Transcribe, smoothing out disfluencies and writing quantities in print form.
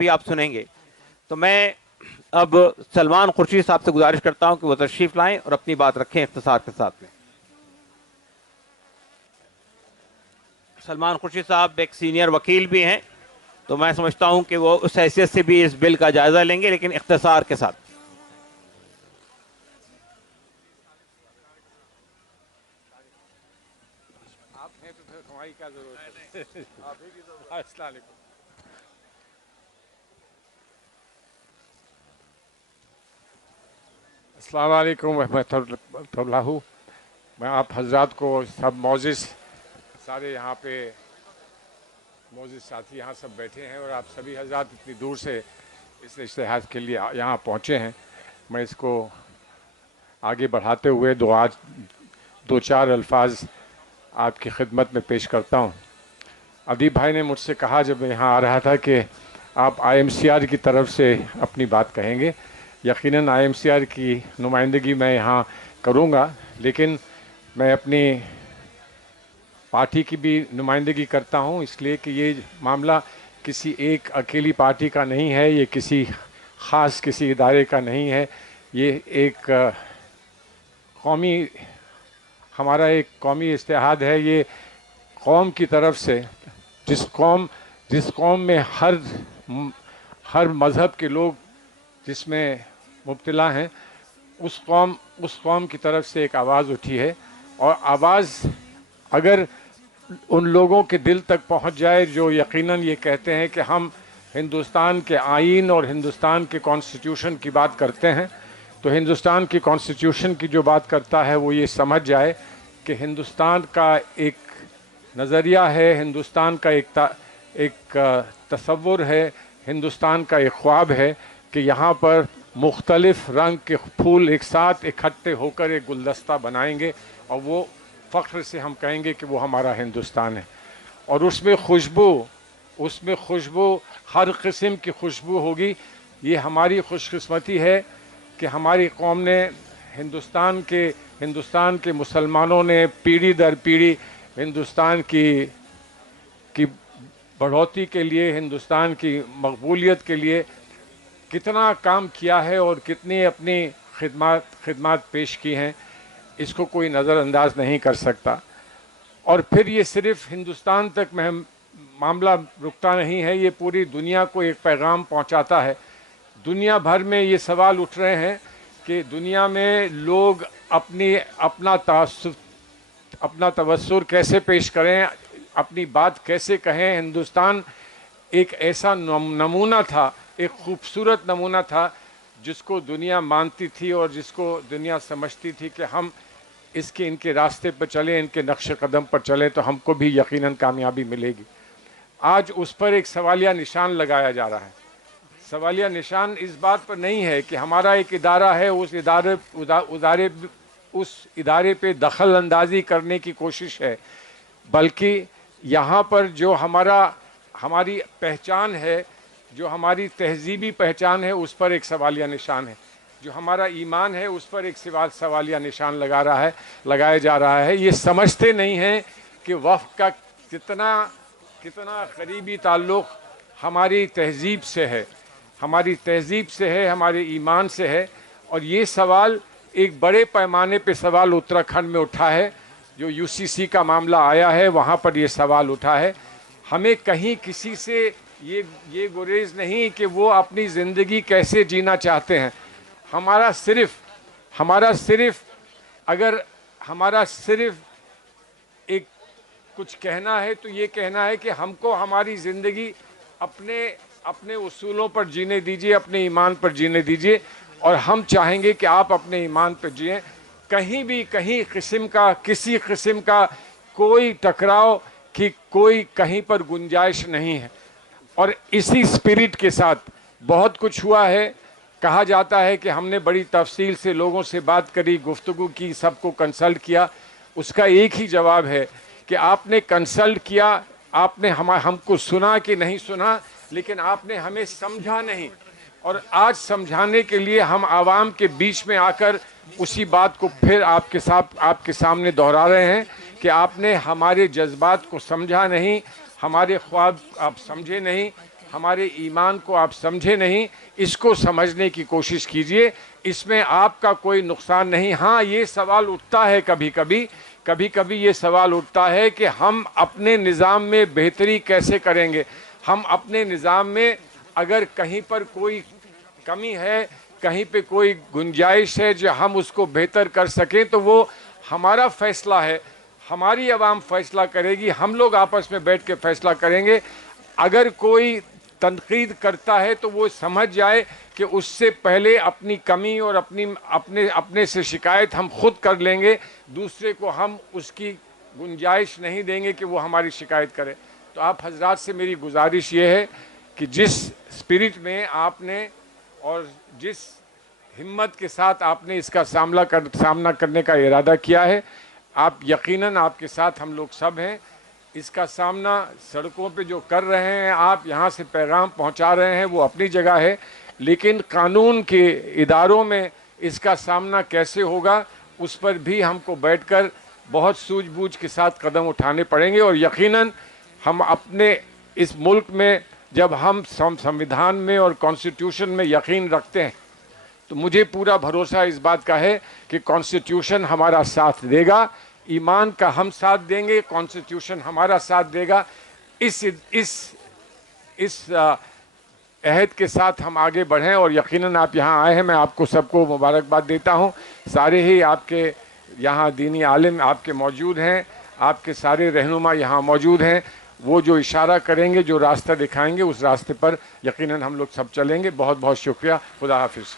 بھی آپ سنیں گے. تو میں اب سلمان خورشید صاحب سے گزارش کرتا ہوں کہ وہ تشریف لائیں اور اپنی بات رکھیں اختصار کے ساتھ میں. سلمان خورشید صاحب ایک سینئر وکیل بھی ہیں، تو میں سمجھتا ہوں کہ وہ اس حیثیت سے بھی اس بل کا جائزہ لیں گے، لیکن اختصار کے ساتھ. السلام علیکم ورحمۃ اللہ. میں آپ حضرات کو سب معزز سارے یہاں پہ معزز ساتھی یہاں سب بیٹھے ہیں اور آپ سبھی حضرات اتنی دور سے اس اشتہار کے لیے یہاں پہنچے ہیں. میں اس کو آگے بڑھاتے ہوئے دو چار الفاظ آپ کی خدمت میں پیش کرتا ہوں. ادیب بھائی نے مجھ سے کہا جب میں یہاں آ رہا تھا کہ آپ آئی ایم سی آر کی طرف سے اپنی بات کہیں گے. یقیناً آئی ایم سی آر کی نمائندگی میں یہاں کروں گا، لیکن میں اپنی پارٹی کی بھی نمائندگی کرتا ہوں، اس لیے کہ یہ معاملہ کسی ایک اکیلی پارٹی کا نہیں ہے، یہ کسی خاص کسی ادارے کا نہیں ہے. یہ ایک ہمارا ایک قومی اتحاد ہے. یہ قوم کی طرف سے جس قوم میں ہر مذہب کے لوگ جس میں مبتلا ہیں، اس قوم کی طرف سے ایک آواز اٹھی ہے. اور آواز اگر ان لوگوں کے دل تک پہنچ جائے جو یقیناً یہ کہتے ہیں کہ ہم ہندوستان کے آئین اور ہندوستان کے کانسٹیٹیوشن کی بات کرتے ہیں، تو ہندوستان کی کانسٹیٹیوشن کی جو بات کرتا ہے وہ یہ سمجھ جائے کہ ہندوستان کا ایک نظریہ ہے، ہندوستان کا ایک تصور ہے، ہندوستان کا ایک خواب ہے کہ یہاں پر مختلف رنگ کے پھول ایک ساتھ اکٹھے ہو کر ایک گلدستہ بنائیں گے اور وہ فخر سے ہم کہیں گے کہ وہ ہمارا ہندوستان ہے. اور اس میں خوشبو ہر قسم کی خوشبو ہوگی. یہ ہماری خوش قسمتی ہے کہ ہماری قوم نے ہندوستان کے مسلمانوں نے پیڑھی در پیڑھی ہندوستان کی بڑھوتی کے لیے، ہندوستان کی مقبولیت کے لیے کتنا کام کیا ہے اور کتنی اپنی خدمات پیش کی ہیں، اس کو کوئی نظر انداز نہیں کر سکتا. اور پھر یہ صرف ہندوستان تک معاملہ رکتا نہیں ہے، یہ پوری دنیا کو ایک پیغام پہنچاتا ہے. دنیا بھر میں یہ سوال اٹھ رہے ہیں کہ دنیا میں لوگ اپنا تبصر کیسے پیش کریں، اپنی بات کیسے کہیں. ہندوستان ایک ایسا نمونہ تھا، ایک خوبصورت نمونہ تھا جس کو دنیا مانتی تھی اور جس کو دنیا سمجھتی تھی کہ ہم ان کے راستے پر چلیں، ان کے نقش قدم پر چلیں تو ہم کو بھی یقیناً کامیابی ملے گی. آج اس پر ایک سوالیہ نشان لگایا جا رہا ہے. سوالیہ نشان اس بات پر نہیں ہے کہ ہمارا ایک ادارہ ہے، اس ادارے پہ دخل اندازی کرنے کی کوشش ہے، بلکہ یہاں پر جو ہماری پہچان ہے، جو ہماری تہذیبی پہچان ہے، اس پر ایک سوالیہ نشان ہے. جو ہمارا ایمان ہے اس پر ایک سوالیہ نشان لگایا جا رہا ہے. یہ سمجھتے نہیں ہیں کہ وفد کا کتنا قریبی تعلق ہماری تہذیب سے ہے، ہمارے ایمان سے ہے. اور یہ سوال ایک بڑے پیمانے پہ سوال اتراکھنڈ میں اٹھا ہے. جو یو سی سی کا معاملہ آیا ہے وہاں پر یہ سوال اٹھا ہے. ہمیں کہیں کسی سے یہ گریز نہیں کہ وہ اپنی زندگی کیسے جینا چاہتے ہیں. ہمارا صرف ایک کچھ کہنا ہے تو یہ کہنا ہے کہ ہم کو ہماری زندگی اپنے اصولوں پر جینے دیجیے، اپنے ایمان پر جینے دیجیے، اور ہم چاہیں گے کہ آپ اپنے ایمان پر جئیں. کسی قسم کا کوئی ٹکراؤ کی کوئی کہیں پر گنجائش نہیں ہے. اور اسی اسپرٹ کے ساتھ بہت کچھ ہوا ہے. کہا جاتا ہے کہ ہم نے بڑی تفصیل سے لوگوں سے بات کری، گفتگو کی، سب کو کنسلٹ کیا. اس کا ایک ہی جواب ہے کہ آپ نے کنسلٹ کیا، آپ نے ہم کو سنا کہ نہیں سنا، لیکن آپ نے ہمیں سمجھا نہیں. اور آج سمجھانے کے لیے ہم عوام کے بیچ میں آ کر اسی بات کو پھر آپ کے سامنے دہرا رہے ہیں کہ آپ نے ہمارے جذبات کو سمجھا نہیں، ہمارے خواب آپ سمجھے نہیں. ہمارے ایمان کو آپ سمجھے نہیں، اس کو سمجھنے کی کوشش کیجئے، اس میں آپ کا کوئی نقصان نہیں۔ ہاں یہ سوال اٹھتا ہے کبھی کبھی یہ سوال اٹھتا ہے کہ ہم اپنے نظام میں بہتری کیسے کریں گے، ہم اپنے نظام میں اگر کہیں پر کوئی کمی ہے، کہیں پہ کوئی گنجائش ہے جو ہم اس کو بہتر کر سکیں تو وہ ہمارا فیصلہ ہے، ہماری عوام فیصلہ کرے گی، ہم لوگ آپس میں بیٹھ کے فیصلہ کریں گے۔ اگر کوئی تنقید کرتا ہے تو وہ سمجھ جائے کہ اس سے پہلے اپنی کمی اور اپنے سے شکایت ہم خود کر لیں گے، دوسرے کو ہم اس کی گنجائش نہیں دیں گے کہ وہ ہماری شکایت کرے۔ تو آپ حضرات سے میری گزارش یہ ہے کہ جس اسپرٹ میں آپ نے اور جس ہمت کے ساتھ آپ نے اس کا سامنا کرنے کا ارادہ کیا ہے، آپ یقیناً آپ کے ساتھ ہم لوگ سب ہیں۔ اس کا سامنا سڑکوں پہ جو کر رہے ہیں، آپ یہاں سے پیغام پہنچا رہے ہیں، وہ اپنی جگہ ہے، لیکن قانون کے اداروں میں اس کا سامنا کیسے ہوگا اس پر بھی ہم کو بیٹھ کر بہت سوجھ بوجھ کے ساتھ قدم اٹھانے پڑیں گے۔ اور یقیناً ہم اپنے اس ملک میں جب ہم سمویدھان میں اور کانسٹیٹیوشن میں یقین رکھتے ہیں تو مجھے پورا بھروسہ اس بات کا ہے کہ کانسٹیٹیوشن ہمارا ساتھ دے گا، ایمان کا ہم ساتھ دیں گے، کانسٹیٹیوشن ہمارا ساتھ دے گا۔ اس عہد کے ساتھ ہم آگے بڑھیں، اور یقیناً آپ یہاں آئے ہیں، میں آپ کو سب کو مبارکباد دیتا ہوں۔ سارے ہی آپ کے یہاں دینی عالم آپ کے موجود ہیں، آپ کے سارے رہنما یہاں موجود ہیں، وہ جو اشارہ کریں گے، جو راستہ دکھائیں گے، اس راستے پر یقیناً ہم لوگ سب چلیں گے۔ بہت بہت شکریہ، خدا حافظ۔